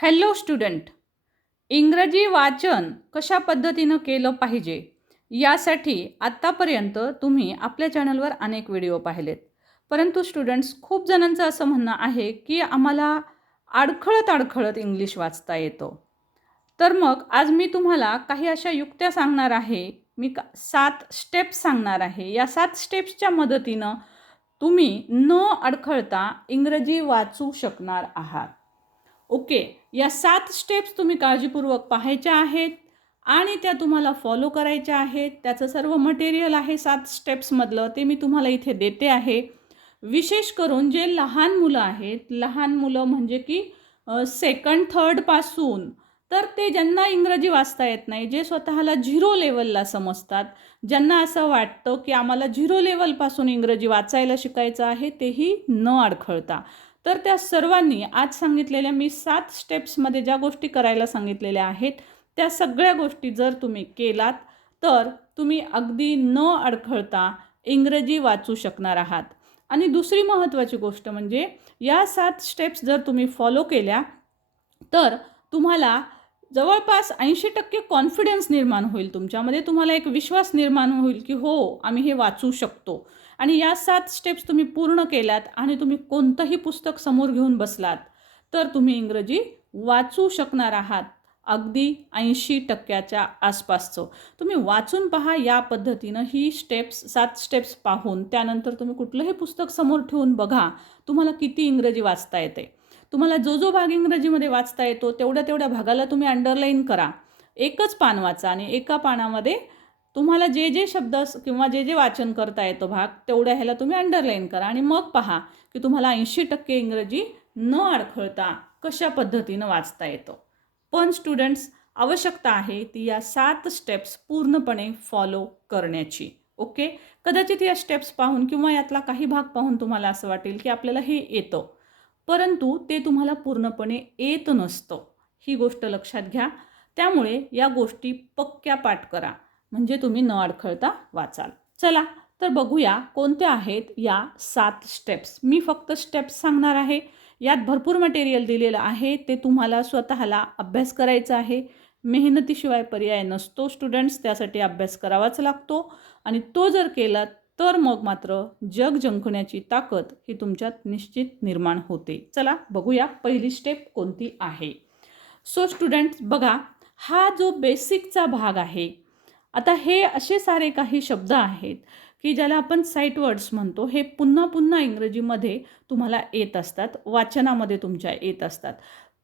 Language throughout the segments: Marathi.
Hello student. इंग्रजी वाचन कशा पद्धतीनं केलं पाहिजे यासाठी आत्तापर्यंत तुम्ही आपल्या चॅनलवर अनेक व्हिडिओ पाहिलेत. परंतु स्टुडंट्स, खूप जणांचं असं म्हणणं आहे की आम्हाला अडखळत इंग्लिश वाचता येतं. तर मग आज मी तुम्हाला काही अशा युक्त्या सांगणार आहे. मी 7 स्टेप्स सांगणार आहे. या 7 स्टेप्सच्या मदतीनं तुम्ही न अडखळता इंग्रजी वाचू शकणार आहात. ओके. या 7 स्टेप्स तुम्ही काळजीपूर्वक पाहायच्या आहेत आणि त्या तुम्हाला फॉलो करायच्या आहेत. त्याचं सर्व मटेरियल आहे 7 स्टेप्समधलं, ते मी तुम्हाला इथे देते आहे. विशेष करून जे लहान मुलं आहेत, लहान मुलं म्हणजे की सेकंड थर्डपासून, तर ते ज्यांना इंग्रजी वाचता येत नाही, जे स्वतःला 0 लेवलला समजतात, ज्यांना असं वाटतं की आम्हाला 0 लेवलपासून इंग्रजी वाचायला शिकायचं आहे, तेही न अडखळता. तर त्या सर्वांनी आज सांगितलेल्या मी 7 स्टेप्समध्ये ज्या गोष्टी करायला सांगितलेल्या आहेत, त्या सगळ्या गोष्टी जर तुम्ही केलात, तर तुम्ही अगदी न अडखळता इंग्रजी वाचू शकणार आहात. आणि दुसरी महत्त्वाची गोष्ट म्हणजे या 7 स्टेप्स जर तुम्ही फॉलो केल्या, तर तुम्हाला जवळपास 80% कॉन्फिडन्स निर्माण होईल तुमच्यामध्ये. तुम्हाला एक विश्वास निर्माण होईल की हो, आम्ही हे वाचू शकतो. आणि या 7 स्टेप्स तुम्ही पूर्ण केल्यात आणि तुम्ही कोणतंही पुस्तक समोर घेऊन बसलात, तर तुम्ही इंग्रजी वाचू शकणार आहात. अगदी 80%च्या आसपासचं. तुम्ही वाचून पहा या पद्धतीनं ही 7 स्टेप्स पाहून. त्यानंतर तुम्ही कुठलंही पुस्तक समोर ठेवून बघा, तुम्हाला किती इंग्रजी वाचता येते. तुम्हाला जो भाग इंग्रजीमध्ये वाचता येतो, तेवढ्या भागाला तुम्ही अंडरलाईन करा. एकच पान वाचा आणि एका पानामध्ये तुम्हाला जे शब्द किंवा जे वाचन करता येतो भाग, तेवढ्या ह्याला तुम्ही अंडरलाईन करा आणि मग पहा की तुम्हाला 80% इंग्रजी न अडखळता कशा पद्धतीनं वाचता येतं. पण स्टुडंट्स, आवश्यकता आहे ती या 7 स्टेप्स पूर्णपणे फॉलो करण्याची. ओके. कदाचित या स्टेप्स पाहून किंवा यातला काही भाग पाहून तुम्हाला असं वाटेल की आपल्याला हे येतं, परंतु ते तुम्हाला पूर्णपणे येत नसतं. ही गोष्ट लक्षात घ्या. त्यामुळे या गोष्टी पक्क्या पाठ करा, म्हणजे तुम्ही न अडखळता वाचाल. चला तर बघूया कोणत्या आहेत या 7 स्टेप्स. मी फक्त स्टेप्स सांगणार आहे. यात भरपूर मटेरियल दिलेलं आहे, ते तुम्हाला स्वतःला अभ्यास करायचा आहे. मेहनतीशिवाय पर्याय नसतो स्टुडंट्स, त्यासाठी अभ्यास करावाच लागतो आणि तो जर केला तर मग मात्र जग जिंकण्याची ताकद ही तुमच्यात निश्चित निर्माण होते. चला बघूया पहिली स्टेप कोणती आहे. सो स्टुडंट्स बघा, हा जो बेसिकचा भाग आहे. आता हे असे सारे काही शब्द आहेत की ज्याला आपण साईट वर्ड्स म्हणतो. हे पुन्हा पुन्हा इंग्रजीमध्ये तुम्हाला येत असतात, वाचनामध्ये तुमच्या येत असतात.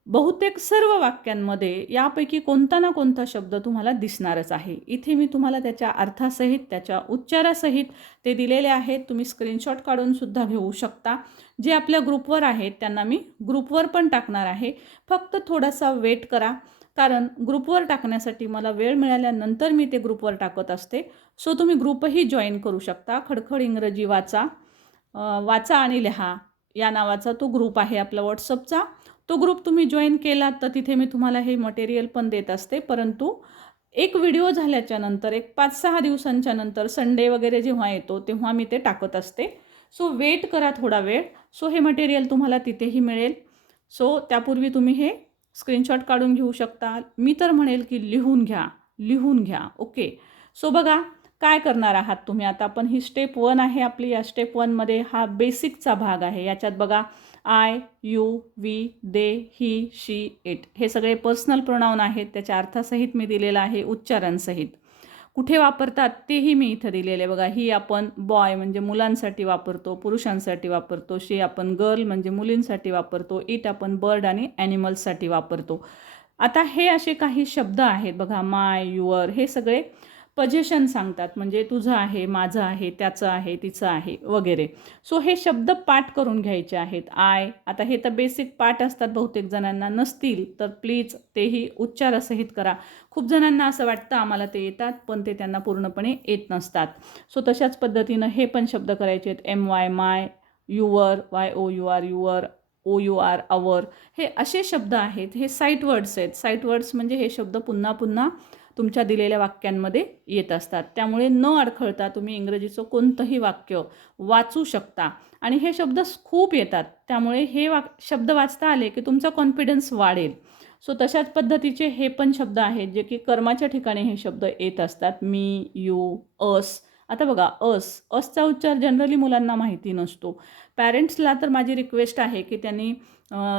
बहुतेक सर्व वाक्यांमध्ये यापैकी कोणता ना कोणता शब्द तुम्हाला दिसणारच आहे. इथे मी तुम्हाला त्याच्या अर्थासहित, त्याच्या उच्चारासहित ते दिलेले आहेत. तुम्ही स्क्रीनशॉट काढून सुद्धा घेऊ शकता. जे आपल्या ग्रुपवर आहेत त्यांना मी ग्रुपवर पण टाकणार आहे. फक्त थोडासा वेट करा, कारण ग्रुपवर टाकण्यासाठी मला वेळ मिळाल्यानंतर मी ते ग्रुपवर टाकत असते. सो तुम्ही ग्रुपही जॉईन करू शकता. खडखड इंग्रजी वाचा, वाचा आणि लिहा या नावाचा तो ग्रुप आहे आपला व्हॉट्सअपचा. तो ग्रुप तुम्ही जॉईन केलात तर तिथे मी तुम्हाला हे मटेरियल पण देत असते. परंतु एक व्हिडिओ झाल्याच्या नंतर, एक 5-6 दिवसांच्या नंतर, संडे वगैरे जेव्हा येतो तेव्हा मी ते टाकत असते. सो वेट करा थोडा वेळ. सो हे मटेरियल तुम्हाला तिथेही मिळेल. सो त्यापूर्वी तुम्ही हे स्क्रीनशॉट काढून घेऊ शकता. मी तर म्हणेल की लिहून घ्या. ओके. सो बघा काय करणार आहात तुम्ही आता. पण ही स्टेप 1 आहे आपली. या स्टेप 1मध्ये हा बेसिकचा भाग आहे. याच्यात बघा I, you, we, they, he, she, it हे सगळे पर्सनल प्रोनाऊन आहेत. त्याच्या अर्थासहित मी दिलेला आहे, उच्चारांसहित. कुठे वापरतात तेही मी इथं दिलेलं आहे. बघा, ही आपण बॉय म्हणजे मुलांसाठी वापरतो, पुरुषांसाठी वापरतो. शी आपण गर्ल म्हणजे मुलींसाठी वापरतो. इट आपण बर्ड आणि ॲनिमल्ससाठी वापरतो. आता हे असे काही शब्द आहेत बघा, माय, युअर, हे सगळे पजेशन सांगतात, म्हणजे तुझं आहे, माझं आहे, त्याचं आहे, तिचं आहे वगैरे. सो हे शब्द पाठ करून घ्यायचे आहेत. आय, आता हे तर बेसिक पाठ असतात, बहुतेक जणांना नसतील तर प्लीज तेही उच्चारासहित करा. खूप जणांना असं वाटतं आम्हाला ते येतात, पण ते त्यांना पूर्णपणे येत नसतात. सो तशाच पद्धतीनं हे पण शब्द करायचे आहेत. MY my, your, YOUR your, OUR आवर, हे असे शब्द आहेत. हे साईट वर्ड्स आहेत. साईट वर्ड्स म्हणजे हे शब्द पुन्हा पुन्हा तुमच्या दिलेल्या वाक्यांमध्ये येत असतात. त्यामुळे न अडखळता तुम्ही इंग्रजीचं कोणतंही वाक्य वाचू शकता. आणि हे शब्द खूप येतात, त्यामुळे हे शब्द वाचता आले की तुमचा कॉन्फिडन्स वाढेल. सो तशाच पद्धतीचे हे पण शब्द आहेत जे की कर्माच्या ठिकाणी हे शब्द येत असतात. मी, यू, अस. आता बघा असचा उच्चार जनरली मुलांना माहिती नसतो. पॅरेंट्सला तर माझी रिक्वेस्ट आहे की त्यांनी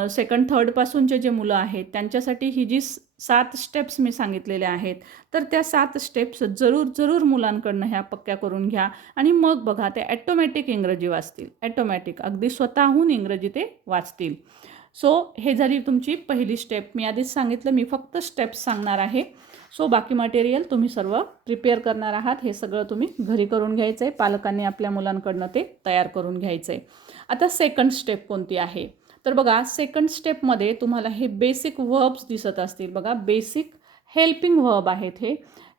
सेकंड थर्डपासूनचे जे मुलं आहेत त्यांच्यासाठी ही जी 7 स्टेप्स मी सांगितलेल्या आहेत, तर त्या 7 स्टेप्स जरूर मुलांकडनं ह्या पक्क्या करून घ्या आणि मग बघा ते ॲटोमॅटिक इंग्रजी वाचतील. ॲटोमॅटिक अगदी स्वतःहून इंग्रजी ते वाचतील. सो हे झाली तुमची पहिली स्टेप. मी आधीच सांगितलं मी फक्त स्टेप्स सांगणार आहे. सो बाकी मटेरियल तुम्ही सर्व प्रिपेअर करणार आहात. हे सगळं तुम्ही घरी करून घ्यायचं आहे. पालकांनी आपल्या मुलांकडनं ते तयार करून घ्यायचं आहे. आता सेकंड स्टेप कोणती आहे? तर बघा सेकंड स्टेपमध्ये तुम्हाला हे बेसिक व्हर्ब्स दिसत असतील. बघा बेसिक हेल्पिंग व्हर्ब आहेत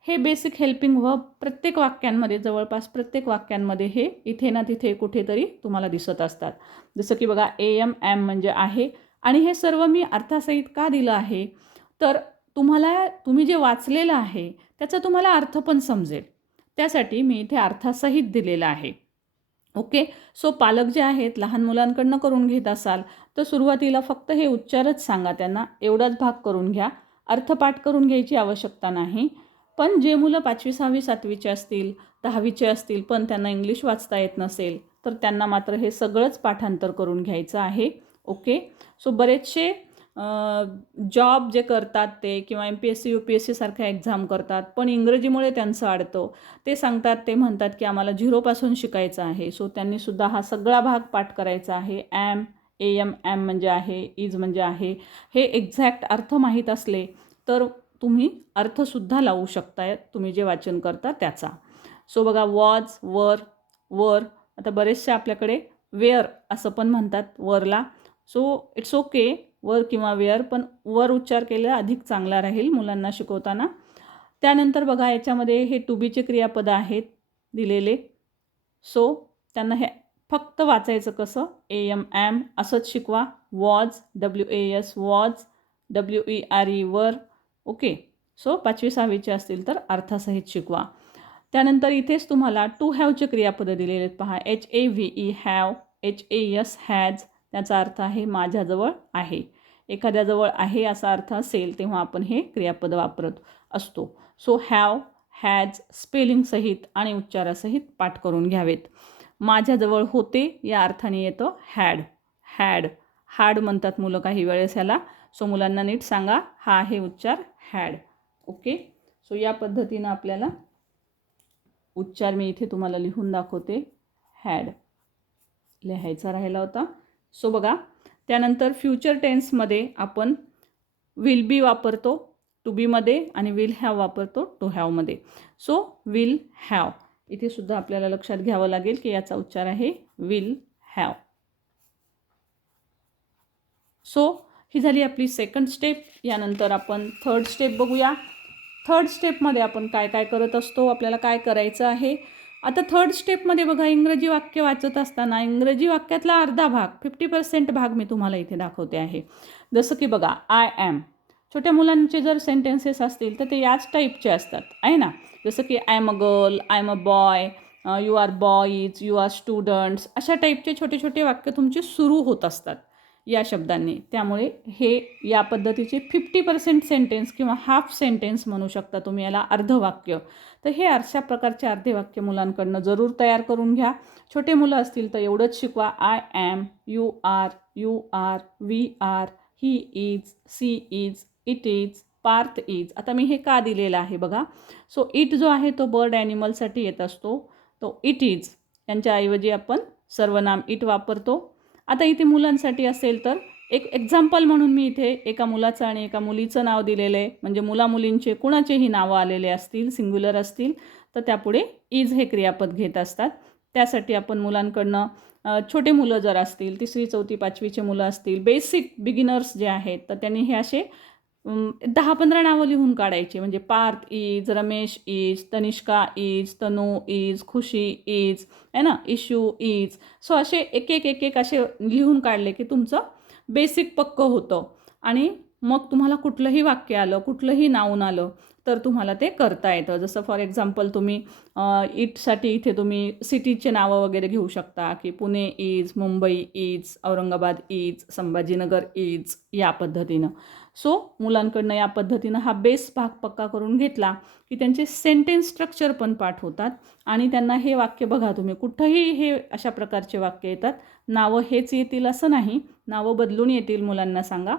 हे बेसिक हेल्पिंग व्हर्ब प्रत्येक वाक्यांमध्ये जवळपास प्रत्येक वाक्यांमध्ये हे इथे ना तिथे कुठेतरी तुम्हाला दिसत असतात. जसं की बघा am म्हणजे आहे आणि हे सर्व मी अर्थासहित का दिलं आहे तर तुम्ही जे वाचलेलं आहे त्याचा तुम्हाला अर्थ पण समजेल. त्यासाठी मी इथे अर्थासहित दिलेलं आहे. ओके. सो पालक जे आहेत लहान मुलांकडनं करून घेत असाल तर सुरुवातीला फक्त हे उच्चारच सांगा त्यांना. एवढाच भाग करून घ्या. अर्थपाठ करून घ्यायची आवश्यकता नाही. पण जे मुलं 5वी 6वी 7वीचे असतील 10वीचे असतील पण त्यांना इंग्लिश वाचता येत नसेल तर त्यांना मात्र हे सगळंच पाठांतर करून घ्यायचं आहे. ओके. सो बरेचसे जॉब जे करतात ते किंवा MPSC UPSC सारख्या एक्झाम करतात पण इंग्रजीमुळे त्यांचं अडतं. ते सांगतात ते म्हणतात की आम्हाला 0पासून शिकायचं आहे. सो त्यांनीसुद्धा हा सगळा भाग पाठ करायचा आहे. am म्हणजे आहे, इज म्हणजे आहे. हे एक्झॅक्ट अर्थ माहीत असले तर तुम्ही अर्थसुद्धा लावू शकताय तुम्ही जे वाचन करता त्याचा. सो बघा वॉज, वर. आता बरेचसे आपल्याकडे वेअर असं पण म्हणतात वरला. सो इट्स ओके वर किंवा वेअर पण वर उच्चार केला अधिक चांगला राहील मुलांना शिकवताना. त्यानंतर बघा याच्यामध्ये हे टू बीचे क्रियापद आहेत दिलेले. सो त्यांना हे फक्त वाचायचं कसं am असंच शिकवा. वॉज was वॉज were वर. ओके. सो 5वी 6वीचे असतील तर अर्थासहित शिकवा. त्यानंतर इथेच तुम्हाला टू हॅवचे क्रियापदं दिलेले आहेत पहा. HAVE have, HAS has. त्याचा अर्थ आहे माझ्याजवळ आहे. एखाद्याजवळ आहे असा अर्थ असेल तेव्हा आपण हे क्रियापद वापरत असतो. सो हॅव, हॅज स्पेलिंगसहित आणि उच्चारासहित पाठ करून घ्यावेत. माझ्याजवळ होते या अर्थाने येतं हाड म्हणतात मुलं काही वेळेस ह्याला. सो मुलांना नीट सांगा हा आहे उच्चार हॅड. ओके. सो या पद्धतीनं आपल्याला उच्चार मी इथे तुम्हाला लिहून दाखवते. हॅड लिहायचा राहिला होता. सो बघा त्यानंतर फ्युचर टेन्समध्ये आपण विल बी वापरतो टू बीमध्ये आणि विल हॅव वापरतो टू हॅवमध्ये. सो विल हॅव इथे सुद्धा आपल्याला लक्षात घ्यावं लागेल की याचा उच्चार आहे विल हॅव. सो ही झाली आपली सेकंड स्टेप. यानंतर आपण थर्ड स्टेप बघूया. थर्ड स्टेपमध्ये आपण काय काय करत असतो आपल्याला काय करायचं आहे. आता थर्ड स्टेपमध्ये बघा इंग्रजी वाक्य वाचत असताना इंग्रजी वाक्यातला अर्धा भाग 50% भाग मी तुम्हाला इथे दाखवते आहे. जसं की बघा आय ॲम. छोट्या मुलांचे जर सेंटेन्सेस असतील तर ते याच टाईपचे असतात आहे ना. जसं की I am a girl, I am a boy, you are boys, you are students. अशा टाईपचे छोटे छोटे वाक्य तुमचे सुरू होत असतात या शब्दांनी. त्यामुळे हे या पद्धतीचे 50% सेंटेन्स किंवा हाफ सेंटेन्स म्हणू शकता तुम्ही याला, अर्धवाक्य. तर हे अशा प्रकारचे अर्धे वाक्य मुलांकडनं जरूर तयार करून घ्या. छोटे मुलं असतील तर एवढंच शिकवा. I am, you are, we are, he is, she is, it is, Parth is. आता मी हे का दिलेलं आहे बघा. सो इट जो आहे तो बर्ड ॲनिमलसाठी येत असतो. तो इट इज यांच्याऐवजी आपण सर्वनाम इट वापरतो. आता इथे मुलांसाठी असेल तर एक एक्झाम्पल म्हणून मी इथे एका मुलाचं आणि एका मुलीचं नाव दिलेलं आहे. म्हणजे मुलींचे कुणाचेही नावं आलेले असतील सिंग्युलर असतील तर त्यापुढे इज हे क्रियापद घेत असतात. त्यासाठी आपण मुलांकडनं छोटे मुलं जर असतील 3री 4थी 5वीचे मुलं असतील बेसिक बिगिनर्स जे आहेत तर त्यांनी हे असे 10-15 नावं लिहून काढायचे. म्हणजे Parth is, Ramesh is, Tanishka is, Tanu is, Khushi is आहे ना, इशू इज. सो असे एक एक असे लिहून काढले की तुमचं बेसिक पक्कं होतं आणि मग तुम्हाला कुठलंही वाक्य आलं, कुठलंही नाऊन आलं तर तुम्हाला ते करता येतं. जसं फॉर एक्झाम्पल तुम्ही इटसाठी इथे तुम्ही सिटीचे नावं वगैरे घेऊ शकता, की Pune is, Mumbai is, Aurangabad is, Sambhajinagar is, या पद्धतीनं. सो मुलांकडनं या पद्धतीनं हा बेस भाग पक्का करून घेतला की त्यांचे सेंटेन्स स्ट्रक्चर पण पाठ होतात आणि त्यांना हे वाक्य बघा तुम्ही कुठंही हे अशा प्रकारचे वाक्य येतात. नावं हेच येतील असं नाही, नावं बदलून येतील मुलांना सांगा.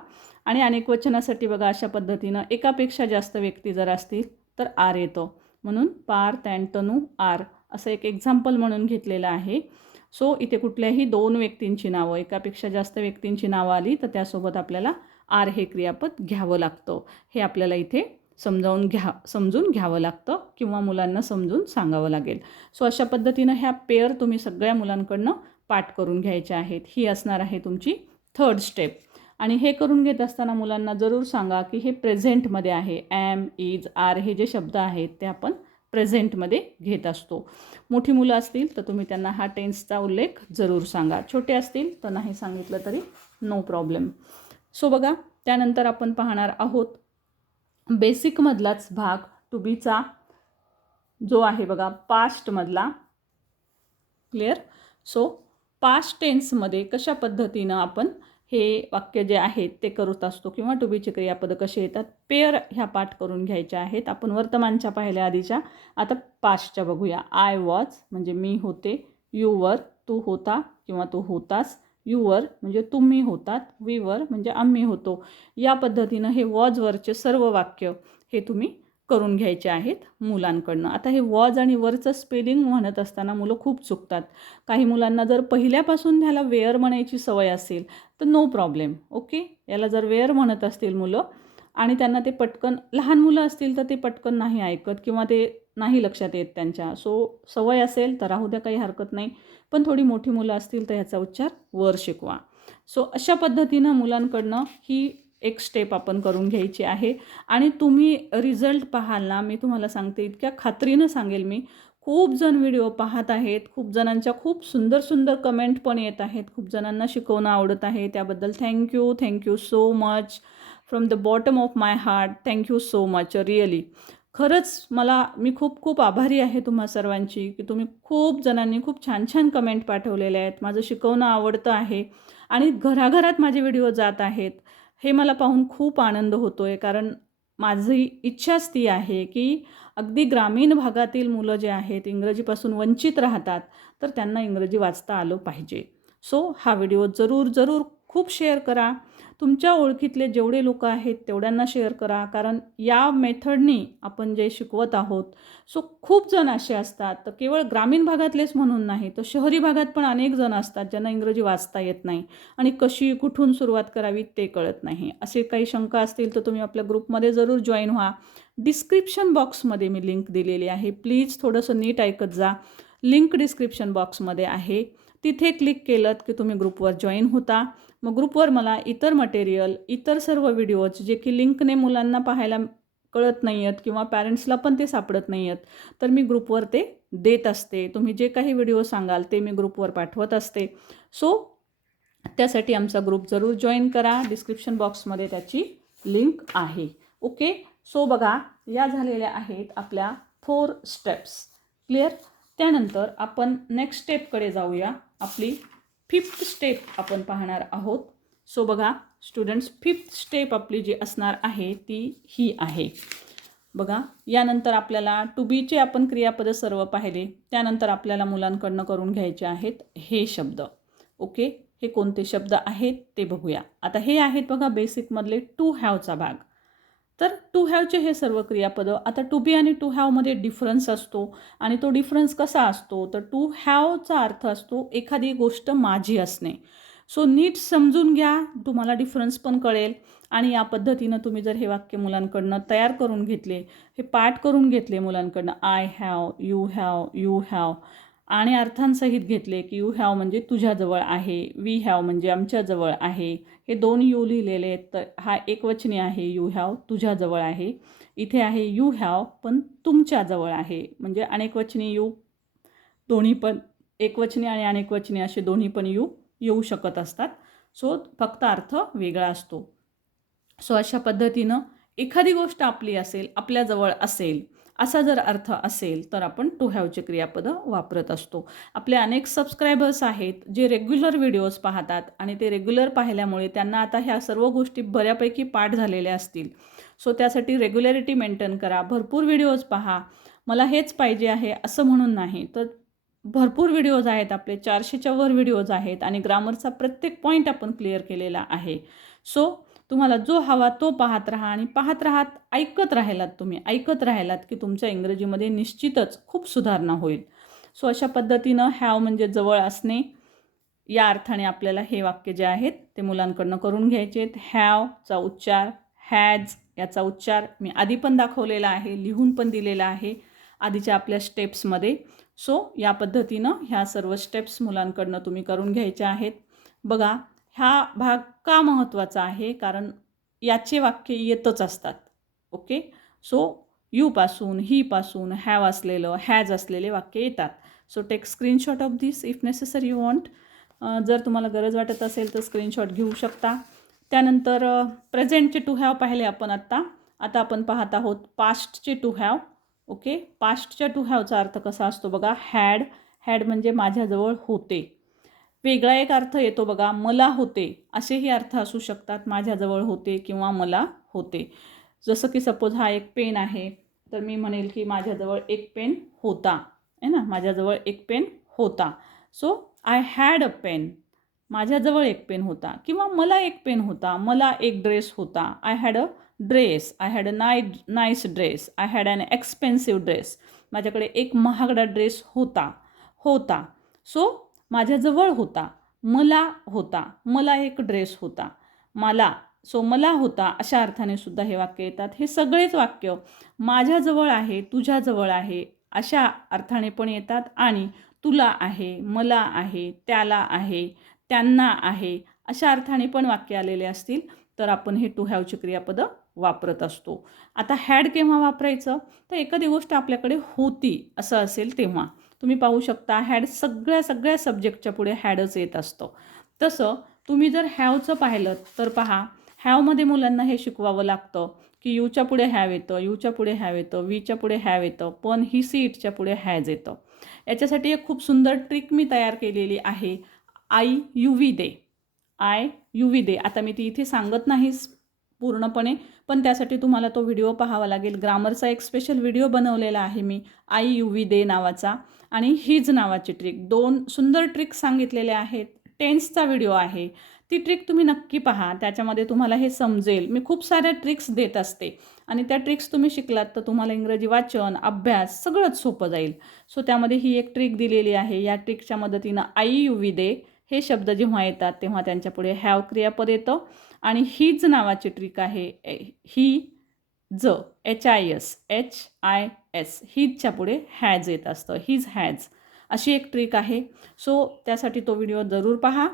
आणि अनेक वचनासाठी बघा अशा पद्धतीनं एकापेक्षा जास्त व्यक्ती जर असतील तर आर येतो. म्हणून पार, तॅन, तनू, आर असं एक एक्झाम्पल म्हणून घेतलेलं आहे. सो इथे कुठल्याही 2 व्यक्तींची नावं, एकापेक्षा जास्त व्यक्तींची नावं आली तर त्यासोबत आपल्याला आर हे क्रियापद घ्यावं लागतं. हे आपल्याला इथे समजून घ्यावं लागतं किंवा मुलांना समजून सांगावं लागेल. सो अशा पद्धतीनं ह्या पेअर तुम्ही सगळ्या मुलांकडनं पाठ करून घ्यायच्या आहेत. ही असणार आहे तुमची 3rd स्टेप. आणि हे करून घेत असताना मुलांना जरूर सांगा की हे प्रेझेंटमध्ये आहे. ॲम, इज, आर हे जे शब्द आहेत ते आपण प्रेझेंटमध्ये घेत असतो. मोठी मुलं असतील तर तुम्ही त्यांना हा टेन्सचा उल्लेख जरूर सांगा. छोटे असतील तर नाही सांगितलं तरी नो प्रॉब्लेम. सो बघा त्यानंतर आपण पाहणार आहोत बेसिकमधलाच भाग टू बीचा जो आहे बघा पास्टमधला. क्लिअर. सो पास्ट टेन्समध्ये कशा पद्धतीनं आपण हे वाक्य जे आहेत ते करत असतो किंवा टू बीचे क्रियापदं कसे येतात. पेअर ह्या पाठ करून घ्यायच्या आहेत. आपण वर्तमानच्या पाहिल्या आधीच्या, आता पास्टच्या बघूया. आय वॉज म्हणजे मी होते, यू वर तू होता किंवा तू होतास, यू वर म्हणजे तुम्ही होतात, वी वर म्हणजे आम्ही होतो. या पद्धतीनं हे वॉजवरचे सर्व वाक्य हे तुम्ही करून घ्यायचे आहेत मुलांकडनं. आता हे वॉज आणि वरचं स्पेलिंग म्हणत असताना मुलं खूप चुकतात. काही मुलांना जर पहिल्यापासून ह्याला वेअर म्हणायची सवय असेल तर नो प्रॉब्लेम. ओके, याला जर वेअर म्हणत असतील मुलं आणि त्यांना ते पटकन, लहान मुलं असतील तर ते पटकन नाही ऐकत किंवा ते नाही लक्षात येत त्यांच्या. सो सवय असेल तर राहू द्या, काही हरकत नाही. पण थोडी मोठी मुलं असतील तर ह्याचा उच्चार वर शिकवा. सो अशा पद्धतीनं मुलांकडनं ही एक स्टेप आपण करून घ्यायची आहे. आणि तुम्ही रिझल्ट पाहाल ना, मी तुम्हाला सांगते, इतक्या खात्रीनं सांगेल मी, खूप जण व्हिडिओ पाहत आहेत, खूप जणांच्या खूप सुंदर सुंदर कमेंट पण येत आहेत, खूप जणांना शिकवणं आवडत आहे. त्याबद्दल thank you so much from the bottom of my heart. Thank you so much really. खरंच मी खूप खूप आभारी आहे तुम्हा सर्वांची की तुम्ही खूप जणांनी खूप छान छान कमेंट पाठवलेले आहेत. माझं शिकवणं आवडतं आहे आणि घराघरात माझे व्हिडिओ जात आहेत. हे मला पाहून खूप आनंद होतो आहे, कारण माझी इच्छाच ती आहे की अगदी ग्रामीण भागातील मुलं जे आहेत इंग्रजीपासून वंचित राहतात तर त्यांना इंग्रजी वाचता आलं पाहिजे. सो हा व्हिडिओ जरूर खूप शेअर करा. तुमच्या ओळखीतले जेवढे लोक आहेत तेवढ्यांना शेअर करा, कारण या मेथडनी आपण जे शिकवत आहोत सो खूप जण असे असतात, तर केवळ ग्रामीण भागातलेच म्हणून नाही तर शहरी भागात पण अनेक जण असतात ज्यांना इंग्रजी वाचता येत नाही आणि कशी कुठून सुरुवात करावी ते कळत नाही. असे काही शंका असतील तर तुम्ही आपल्या ग्रुपमध्ये जरूर जॉईन व्हा. डिस्क्रिप्शन बॉक्समध्ये मी लिंक दिलेली आहे, प्लीज थोडंसं नीट ऐकत जा. लिंक डिस्क्रिप्शन बॉक्समध्ये आहे, तिथे क्लिक केलं की तुम्ही ग्रुपवर जॉईन होता. मग ग्रुपवर मला इतर मटेरियल, इतर सर्व व्हिडिओज जे की लिंकने मुलांना पाहायला कळत नाही आहेत किंवा पॅरेंट्सला पण ते सापडत नाही आहेत तर मी ग्रुपवर ते देत असते. तुम्ही जे काही व्हिडिओ सांगाल ते मी ग्रुपवर पाठवत असते. सो त्यासाठी आमचा ग्रुप जरूर जॉईन करा. डिस्क्रिप्शन बॉक्समध्ये त्याची लिंक आहे. ओके. सो बघा, या झालेल्या आहेत आपल्या 4 स्टेप्स. क्लिअर. त्यानंतर आपण नेक्स्ट स्टेपकडे जाऊया. आपली 5th स्टेप आपण पाहणार आहोत. सो बघा स्टुडंट्स, 5th स्टेप आपली जी असणार आहे ती ही आहे. बघा, यानंतर आपल्याला टू बीचे आपण क्रियापदं सर्व पाहिले. त्यानंतर आपल्याला मुलांकडनं करून घ्यायचे आहेत हे शब्द. ओके, हे कोणते शब्द आहेत ते बघूया. आता हे आहेत बघा बेसिकमधले टू हॅवचा भाग. तर टू हॅवचे हे सर्व क्रियापदं. आता टू बी आणि टू हॅवमध्ये डिफरन्स असतो आणि तो डिफरन्स कसा असतो तर टू हॅवचा अर्थ असतो एखादी गोष्ट माझी असणे. सो नीट समजून घ्या, तुम्हाला डिफरन्स पण कळेल. आणि या पद्धतीनं तुम्ही जर हे वाक्य मुलांकडनं तयार करून घेतले, हे पाठ करून घेतले मुलांकडनं, आय हॅव, यू हॅव आणि अर्थांसहित घेतले की यू हॅव म्हणजे तुझ्याजवळ आहे, वी हॅव म्हणजे आमच्याजवळ आहे. हे 2 यू लिहिलेले आहेत तर हा एकवचनी आहे यू हॅव, तुझ्याजवळ आहे. इथे आहे यू हॅव पण तुमच्याजवळ आहे, म्हणजे अनेकवचनी यू, दोन्ही पण एकवचनी आणि अनेकवचनी असे दोन्ही पण यू येऊ शकत असतात. सो फक्त अर्थ वेगळा असतो. सो अशा पद्धतीनं एखादी गोष्ट आपली असेल, आपल्याजवळ असेल, असा जर अर्थ असेल तर आपण टू हॅवचे क्रियापदं वापरत असतो. आपले अनेक सबस्क्रायबर्स आहेत जे रेग्युलर व्हिडिओज पाहतात आणि ते रेग्युलर पाहिल्यामुळे त्यांना आता ह्या सर्व गोष्टी बऱ्यापैकी पाठ झालेल्या असतील. सो त्यासाठी रेग्युलॅरिटी मेंटेन करा, भरपूर व्हिडिओज पहा. मला हेच पाहिजे आहे असं म्हणून नाही, तर भरपूर व्हिडिओज आहेत आपले, 400च्या वर व्हिडिओज आहेत आणि ग्रामरचा प्रत्येक पॉईंट आपण क्लिअर केलेला आहे. सो तुम्हाला जो हवा तो पाहत राहा आणि पाहत राहात, ऐकत राहिलात, तुम्ही ऐकत राहिलात की तुमच्या इंग्रजीमध्ये निश्चितच खूप सुधारणा होईल. सो अशा पद्धतीनं हॅव म्हणजे जवळ असणे, या अर्थाने आपल्याला हे वाक्य जे आहेत ते मुलांकडनं करून घ्यायचे आहेत. हॅवचा उच्चार, हॅज याचा उच्चार मी आधी पण दाखवलेला आहे, लिहून पण दिलेला आहे आधीच्या आपल्या स्टेप्समध्ये. सो या पद्धतीनं ह्या सर्व स्टेप्स मुलांकडनं तुम्ही करून घ्यायच्या आहेत. बघा, हा भाग का महत्त्वाचा आहे, कारण याचे वाक्य येतच असतात. ओके, सो यूपासून, हीपासून, हॅव असलेलं, हॅज असलेले वाक्य येतात. So take screenshot of this if necessary you want. जर तुम्हाला गरज वाटत असेल तर स्क्रीनशॉट घेऊ शकता. त्यानंतर प्रेझेंटचे टू हॅव पाहिले आपण आता आपण पाहत आहोत पास्टचे टू हॅव. ओके, पास्टच्या टू हॅवचा अर्थ कसा असतो बघा. हॅड म्हणजे माझ्याजवळ होते. वेगळा एक अर्थ येतो बघा, मला होते, असेही अर्थ असू शकतात. माझ्याजवळ होते किंवा मला होते. जसं की सपोज हा एक पेन आहे, तर मी म्हणेल की माझ्याजवळ एक पेन होता, आहे ना, माझ्याजवळ एक पेन होता. So I had a pen, माझ्याजवळ एक पेन होता. किंवा मला एक पेन होता, मला एक ड्रेस होता. I had a dress, I had a nice dress, I had an expensive dress, माझ्याकडे एक महागडा ड्रेस होता. सो माझ्याजवळ होता, मला होता, मला एक ड्रेस होता, मला होता, अशा अर्थाने सुद्धा हे वाक्य येतात. हे सगळेच वाक्य माझ्याजवळ आहे, तुझ्याजवळ आहे, अशा अर्थाने पण येतात आणि तुला आहे, मला आहे, त्याला आहे, त्यांना आहे, अशा अर्थाने पण वाक्य आलेले असतील तर आपण हे टू हॅवची क्रियापदं वापरत असतो. आता हॅड केव्हा वापरायचं, तर एखादी गोष्ट आपल्याकडे होती असं असेल तेव्हा. तुम्ही पाहू शकता हॅड सगळ्या सब्जेक्टच्या पुढे हॅडच येत असतं. तसं तुम्ही जर हॅवचं पाहिलं तर पहा, हॅवमध्ये मुलांना हे शिकवावं लागतं की यूच्या पुढे हॅव येतं, यूच्या पुढे हॅव येतं, वीच्या पुढे हॅव येतं, पण ही सी इटच्या पुढे हॅज येतं. याच्यासाठी एक खूप सुंदर ट्रिक मी तयार केलेली आहे. आय यू व्ही दे. आता मी ती इथे सांगत नाही पूर्णपणे, पण त्यासाठी तुम्हाला तो व्हिडिओ पाहावा लागेल. ग्रामरचा एक स्पेशल व्हिडिओ बनवलेला आहे मी, आय यू व्ही दे नावाचा, आणि हीज नावाची ट्रिक. 2 सुंदर ट्रिक्स सांगितलेल्या आहेत. टेन्सचा व्हिडिओ आहे, ती ट्रिक तुम्ही नक्की पहा, त्याच्यामध्ये तुम्हाला हे समजेल. मी खूप साऱ्या ट्रिक्स देत असते आणि त्या ट्रिक्स तुम्ही शिकलात तर तुम्हाला इंग्रजी वाचन, अभ्यास सगळंच सोपं जाईल. सो त्यामध्ये ही एक ट्रिक दिलेली आहे. या ट्रिकच्या मदतीनं आय यू व्ही दे हे शब्द जेव्हा येतात तेव्हा त्यांच्यापुढे हॅव क्रियापद येतं. आणि हीज नावाची ट्रिक आहे, HIS, हीजच्या पुढे हॅज येत असतं, हीज हॅज, अशी एक ट्रिक आहे. सो त्यासाठी तो व्हिडिओ जरूर पहा.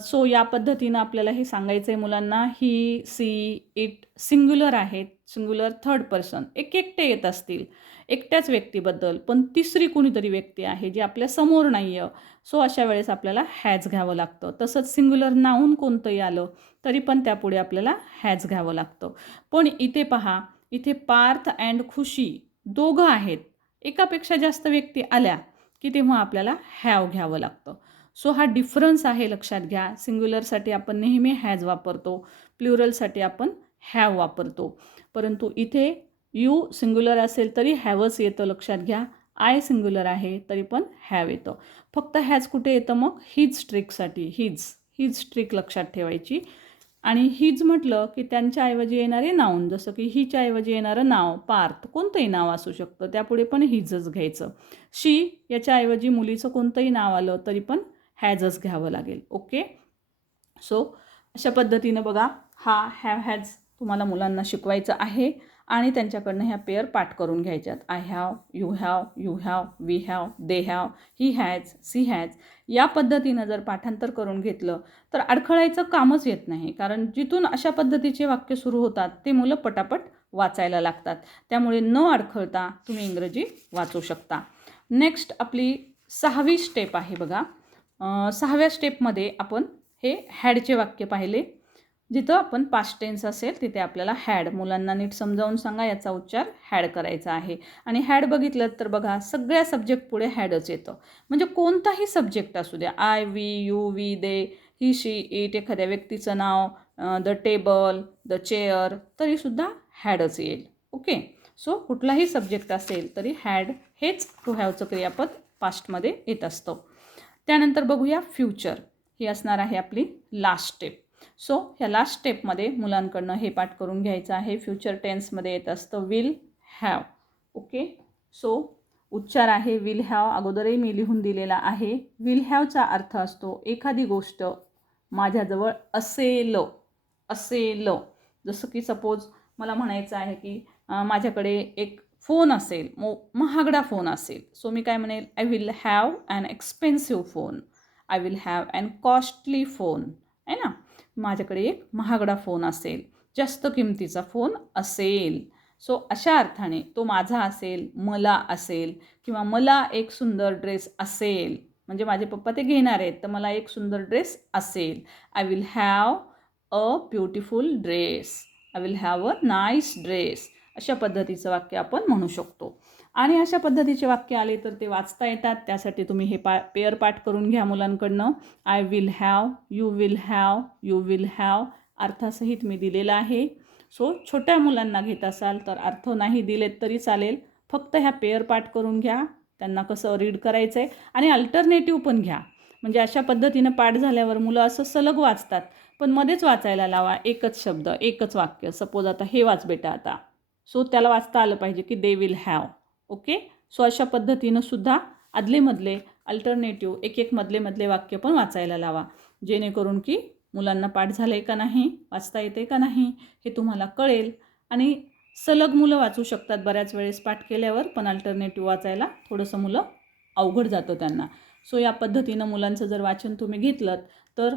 सो या पद्धतीनं आपल्याला हे सांगायचं आहे मुलांना. ही, सी, इट सिंग्युलर आहेत, सिंग्युलर थर्ड पर्सन, एकटे येत असतील एकट्याच व्यक्तीबद्दल, पण तिसरी कुणीतरी व्यक्ती आहे जी आपल्या समोर नाही आहे. सो अशा वेळेस आपल्याला हॅज घ्यावं लागतं. तसंच सिंग्युलर नाऊन कोणतंही आलं तरी पण त्यापुढे आपल्याला हॅज घ्यावं लागतं. पण इथे पहा, इथे पार्थ अँड खुशी दोघं आहेत, एकापेक्षा जास्त व्यक्ती आल्या की तेव्हा आपल्याला हॅव घ्यावं लागतं. सो हा डिफरन्स आहे, लक्षात घ्या. सिंग्युलरसाठी आपण नेहमी हॅज वापरतो, प्लुरलसाठी आपण हॅव वापरतो. परंतु इथे यू सिंग्युलर असेल तरी हॅवच येतं, लक्षात घ्या. आय सिंग्युलर आहे तरी पण हॅव येतं. फक्त हॅज कुठे येतं मग, हीज ट्रिकसाठी. हीज ट्रिक लक्षात ठेवायची. आणि हीज म्हटलं की त्यांच्याऐवजी येणारे नाऊन, जसं की हीच्या ऐवजी येणारं नाव पार्थ, कोणतंही नाव असू शकतं, त्यापुढे पण हीजच घ्यायचं. शी याच्याऐवजी मुलीचं कोणतंही नाव आलं तरी पण हॅजच घ्यावं लागेल. ओके, सो अशा पद्धतीनं बघा, हा हॅव हॅज तुम्हाला मुलांना शिकवायचं आहे आणि त्यांच्याकडनं ह्या पेअर पाठ करून घ्यायच्यात. I have, you have, we have, they have, he has, she has. या पद्धतीनं जर पाठांतर करून घेतलं तर अडखळायचं कामच येत नाही, कारण जिथून अशा पद्धतीचे वाक्य सुरू होतात ते मुलं पटापट वाचायला लागतात. त्यामुळे न अडखळता तुम्ही इंग्रजी वाचू शकता. नेक्स्ट आपली 6वी स्टेप आहे बघा. 6व्या स्टेपमध्ये आपण हे हॅडचे वाक्य पाहिले. जिथं आपण पास्ट टेन्स असेल तिथे आपल्याला हॅड, मुलांना नीट समजावून सांगा याचा उच्चार हॅड करायचा आहे. आणि हॅड बघितलं तर बघा सगळ्या सब्जेक्ट पुढे हॅडच येतं. म्हणजे कोणताही सब्जेक्ट असू द्या, I, we, you, we, they, he, she, it, एखाद्या व्यक्तीचं नाव, द टेबल, द चेअर, तरीसुद्धा हॅडच येईल. ओके. सो कुठलाही सब्जेक्ट असेल तरी हॅड हेच टू हॅवचं क्रियापद पास्टमध्ये येत असतं. त्यानंतर बघूया फ्युचर. ही असणार आहे आपली लास्ट स्टेप. सो ह्या लास्ट स्टेपमध्ये मुलांकडनं हे पाठ करून घ्यायचं आहे. फ्युचर टेन्समध्ये येत असतं विल हॅव. ओके. सो उच्चार आहे विल हॅव. अगोदरही मी लिहून दिलेला आहे. विल हॅवचा अर्थ असतो एखादी गोष्ट माझ्याजवळ असेल. असेल. जसं की सपोज मला म्हणायचं आहे की माझ्याकडे एक फोन असेल, महागडा फोन असेल. सो मी काय म्हणेल, I will have an expensive phone. I will have an costly phone. आहे ना. माझ्याकडे एक महागडा फोन असेल, जास्त किमतीचा फोन असेल. सो अशा अर्थाने तो माझा असेल, मला असेल, किंवा मला एक सुंदर ड्रेस असेल. म्हणजे माझे पप्पा ते घेणार आहेत तर मला एक सुंदर ड्रेस असेल. I will have a beautiful dress. I will have a nice dress. अशा पद्धतीचं वाक्य आपण म्हणू शकतो. आणि अशा पद्धतीचे वाक्य आले तर ते वाचता येतात. त्यासाठी तुम्ही हे पेअर पाठ करून घ्या मुलांकडनं. I will have, you will have, you will have अर्थासहित मी दिलेला आहे. सो छोट्या मुलांना घेत असाल तर अर्थ नाही दिलेत तरी चालेल. फक्त ह्या पेअर पाठ करून घ्या. त्यांना कसं रीड करायचं आहे आणि अल्टरनेटिव्ह पण घ्या. म्हणजे अशा पद्धतीनं पाठ झाल्यावर मुलं असं सलग वाचतात. पण मध्येच वाचायला लावा एकच शब्द, एकच वाक्य. सपोज आता हे वाच बेटा आता. सो त्याला वाचता आलं पाहिजे की they will have. Okay. So अशा पद्धतीनं सुद्धा आदलेमधले अल्टरनेटिव्ह एक मधले वाक्य पण वाचायला लावा. जेणेकरून की मुलांना पाठ झालं आहे का नाही, वाचता येते का नाही हे तुम्हाला कळेल. आणि सलग मुलं वाचू शकतात बऱ्याच वेळेस पाठ केल्यावर, पण अल्टरनेटिव्ह वाचायला थोडंसं मुलं अवघड जातं त्यांना. सो या पद्धतीनं मुलांचं जर वाचन तुम्ही घेतलं तर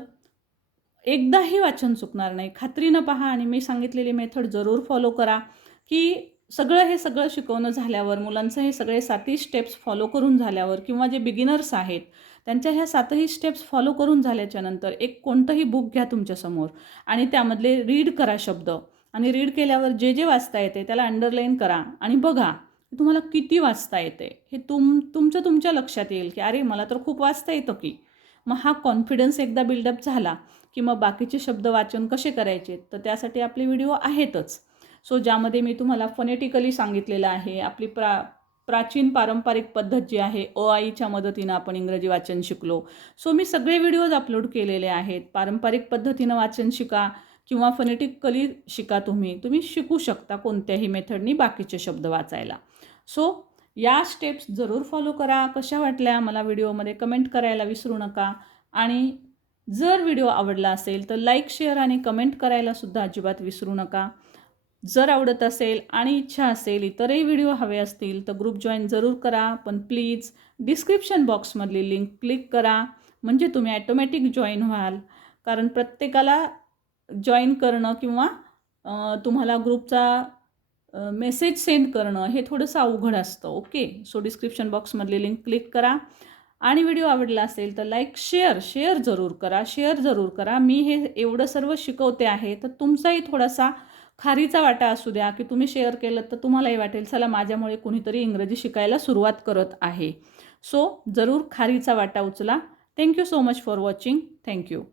एकदाही वाचन चुकणार नाही. खात्रीनं पहा आणि मी सांगितलेली मेथड जरूर फॉलो करा. की हे सगळं शिकवणं झाल्यावर, मुलांचं हे सगळे 7ही स्टेप्स फॉलो करून झाल्यावर, किंवा जे बिगिनर्स आहेत त्यांच्या ह्या 7ही स्टेप्स फॉलो करून झाल्याच्या नंतर एक कोणतंही बुक घ्या तुमच्यासमोर आणि त्यामधले रीड करा शब्द. आणि रीड केल्यावर जे जे वाचता येते त्याला अंडरलाईन करा आणि बघा तुम्हाला किती वाचता येते. हे तुमच्या लक्षात येईल की अरे मला तर खूप वाचता येतं की. मग हा कॉन्फिडन्स एकदा बिल्डअप झाला की मग बाकीचे शब्द वाचन कसे करायचे तर त्यासाठी आपले व्हिडिओ आहेतच. सो ज्यामध्ये मी तुम्हाला फोनेटिकली सांगितलेलं आहे. आपली प्राचीन पारंपरिक पद्धत जी आहे, आईच्या मदतीनं आपण इंग्रजी वाचन शिकलो. सो मी सगळे व्हिडिओज अपलोड केलेले आहेत. पारंपरिक पद्धतीनं वाचन शिका किंवा फोनेटिकली शिका. तुम्ही शिकू शकता कोणत्याही मेथडनी बाकीचे शब्द वाचायला. सो या स्टेप्स जरूर फॉलो करा. कशा वाटल्या मला व्हिडिओमध्ये कमेंट करायला विसरू नका. आणि जर व्हिडिओ आवडला असेल तर लाईक, शेअर आणि कमेंट करायला सुद्धा अजिबात विसरू नका. जर आवडत असेल आणि इच्छा असेल, इतरही व्हिडिओ हवे असतील तर ग्रुप जॉईन जरूर करा. पण प्लीज डिस्क्रिप्शन बॉक्समधली लिंक क्लिक करा म्हणजे तुम्ही ॲटोमॅटिक जॉईन व्हाल. कारण प्रत्येकाला जॉईन करणं किंवा तुम्हाला ग्रुपचा मेसेज सेंड करणं हे थोडंसं अवघड असतं. ओके. सो डिस्क्रिप्शन बॉक्समधली लिंक क्लिक करा. आणि व्हिडिओ आवडला असेल तर लाईक, शेअर जरूर करा. मी हे एवढं सर्व शिकवते आहे तर तुमचाही थोडासा खारीचा वाटा असू द्या की तुम्ही शेअर केलं तर तुम्हालाही वाटेल चला माझ्यामुळे कुणीतरी इंग्रजी शिकायला सुरुवात करत आहे. सो जरूर खारीचा वाटा उचला. Thank you so much for watching. Thank you.